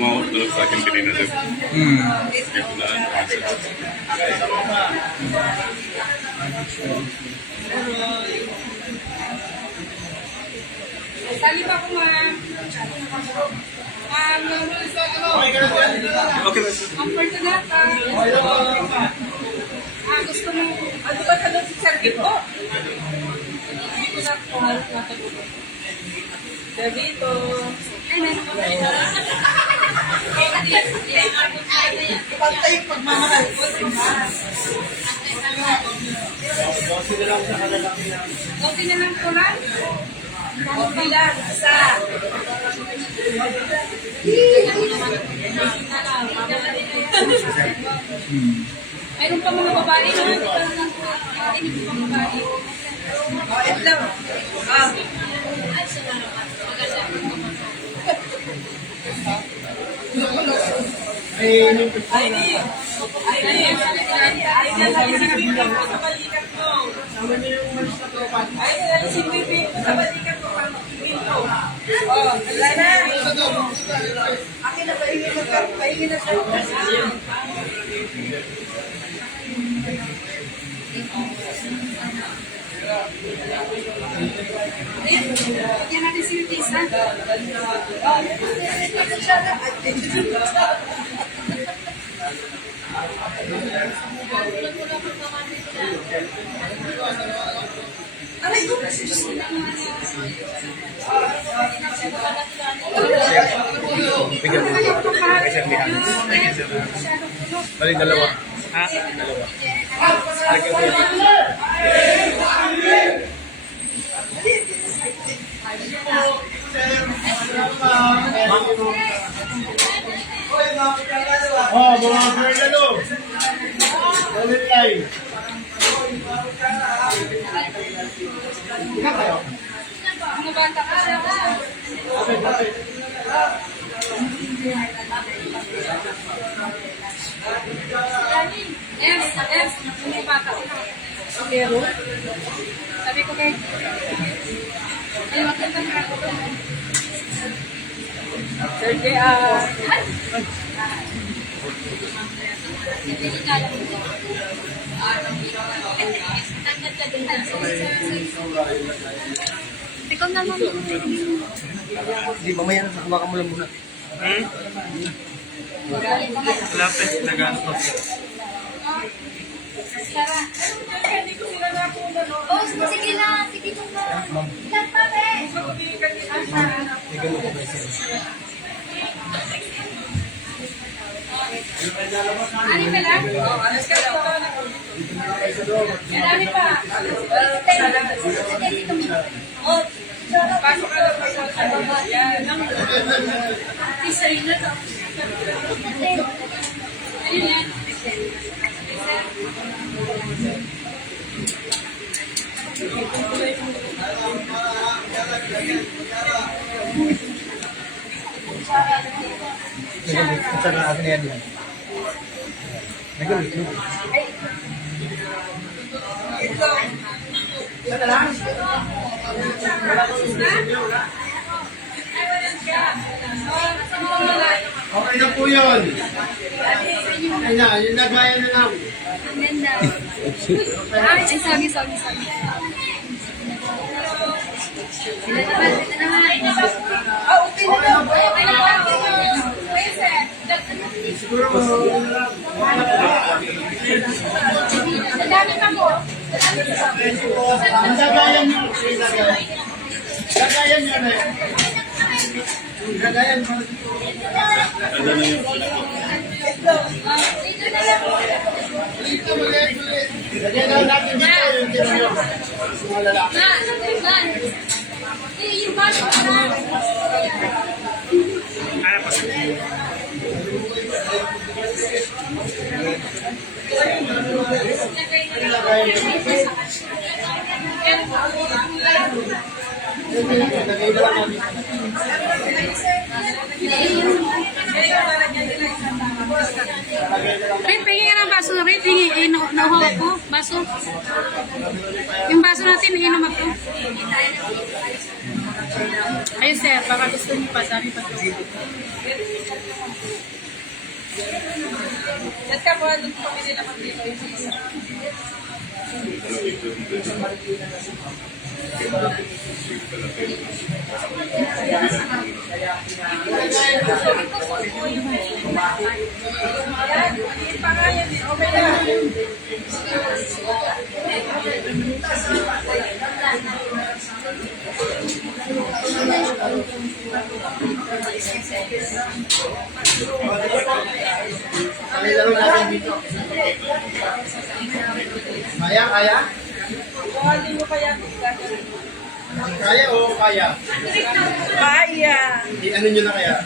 Mau tulog sa akin kanina daw. Ito na ang message. Sali pa ko, ma'am. Okay. Comfort na ka. Gusto mo, ano ba ka si Sergit po? Hindi ko na po halos natulog. Sergito. Ay, meron ko na. Pantay yung pagmamahal. Okay na lang po lang. Bilang, isa. Mayroon pa mga babae na hindi pa lang hindi pa babae. Ito lang. Akin na paingin na siya. Yan natin si Tisa. Aray ko! Balik dalawa. Ha? Dalawa. Oh, mga girl, Solid line. Mga bata ka siya. Mga bata ka. Pero, sabi ko kay, ay, maganda na ako. Sergey, ikaw naman. Hindi, mamaya na hawakan mo lang muna. Lapis na ganto. Sarah. Oh, sige na. Sige na. Ilan pa, be? Ano ba lang? Alas ka lang. Ano pa? Oh, pasok ka lang. Yan. Isay na to. Ano yan? Saan na akin yan yan? Nagalit mo. Saan na lang? Okay na po yun. Okay na, yung nagaya na lang. Ang ganda. Ay, sorry. Sila naman. Okay na po. Dami pa mo. Ang lagayan nyo. Lagayan nyo na yun. Lagayan mo. Ano na yun? Dito ulit. Lagyan na natin dito yung tira nyo. Mga lalaki. Yung baso na. Rin, pingin ng baso na rin. Pingin, nahuhawak ko. Baso. Yung baso natin, inom ako. Ayun, sir. Baka gusto niyo pa. Dami pa. Let's ka po, doon po kami nila mag-dito yung isa. Yan, maliit pa nga yan. Okay na. Palilaro natin dito. Kaya, kaya? Kung hindi mo kaya, Kaya o kaya? kaya. Ano nyo na kaya?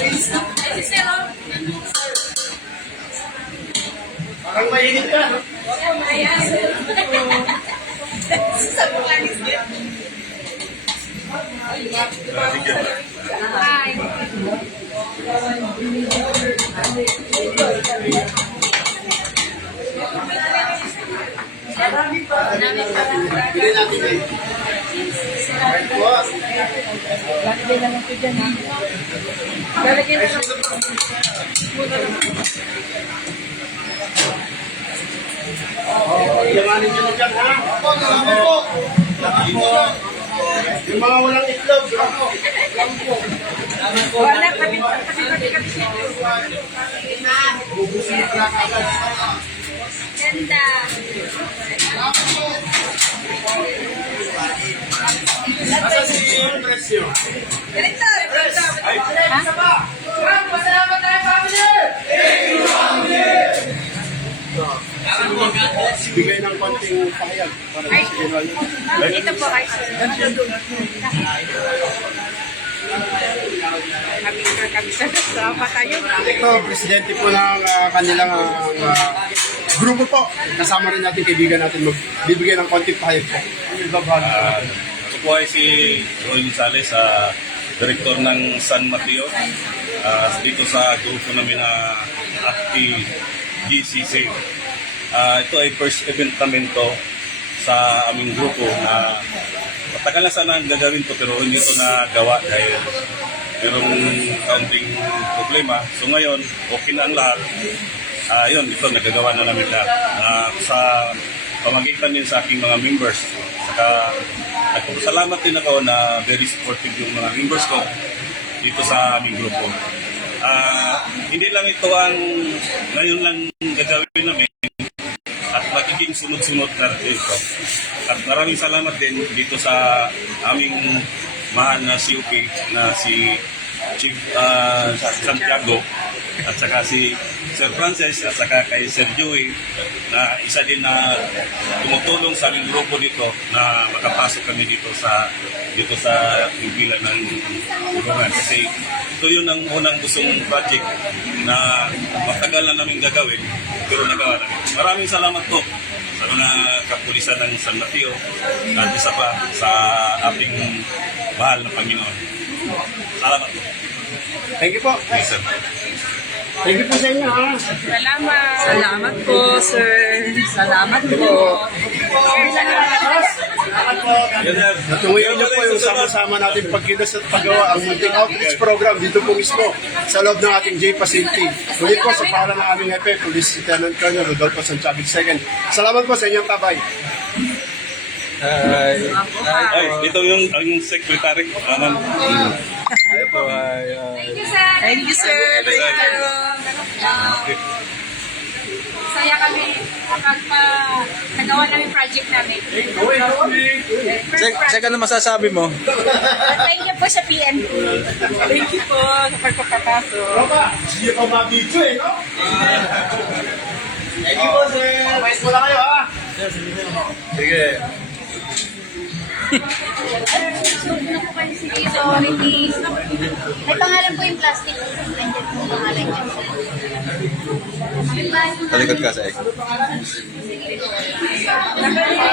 Ay, si sir, oh. Parang mainit ka. Hi. Bili natin eh. Right po. Lalagay na lang po dyan, ha? Lalagay na lang. Yamanin nyo na dyan, ha? Laki po. Laki po. Yung mga walang itlog, laki po. Wala, kasi Bubusin na kagad. Ganda. Asa si presyo? Ganito, ganito. Masalamat tayo, family! Bigay ng konting pahayag para sa general. Ito po, ay, sir. Kami, sir. Salamat tayo. Ito, presidente po ng kanilang grupo po. Kasama rin natin kaibigan natin magbibigay ng konting pahayag po. Ako po ay si Roy Gonzales, Direktor ng San Mateo. Dito sa grupo namin na Acti GCC. Ito ay first event namin to sa aming grupo na matagal na sana ang gagawin to pero hindi ito nagawa dahil mayroong kaunting problema. So ngayon, okay na ang lahat. Yun, ito nagagawa na namin lahat. Sa pamagitan din sa aking mga members. Saka nagpapasalamat din ako na very supportive yung mga members ko dito sa aming grupo. Hindi lang ito ang ngayon lang gagawin namin at magiging sunod-sunod na ito. At maraming salamat din dito sa aming mahal na COP na si Chief Santiago at saka si Sir Francis at saka kay Sir Joey na isa din na tumutulong sa aming grupo dito na makapasok kami dito sa bilang ng gulungan kasi ito yun ang unang gustong project na matagal na namin gagawin pero nagawa namin. Maraming salamat po sa mga kapulisan ng San Mateo at isa pa sa ating mahal na Panginoon. Salamat po. Thank you po. Yes, sir. Thank you po sa inyo, ha? Salamat. Salamat po, sir. Salamat po. Yes, sir. Natuloy niyo po yung sama-sama natin pagkilos at paggawa ang munting outreach program dito po mismo sa loob ng ating J facility. Ulit po sa pangalan ng aming Hepe, Police Lieutenant Colonel Rodolfo Santiago II. Salamat po sa inyong tabay. Ay, ito yung secretary. Ma'am. Ito ay... Thank you, sir. Thank you, sir. Thank you. Saya kami kapag nagawa namin project namin. Sek, ano masasabi mo? Thank you po sa PNP. Thank you po sa pagpapapasok. Roka, hindi ko mag-video eh, no? Thank you po, sir. Mais mo lang kayo, ha? Sige. Suot na po kayo sige. Sorry, please. May pangalan po yung plastic. Nandiyan po yung pangalan niya. Talikod ka, Sek. Nagaling.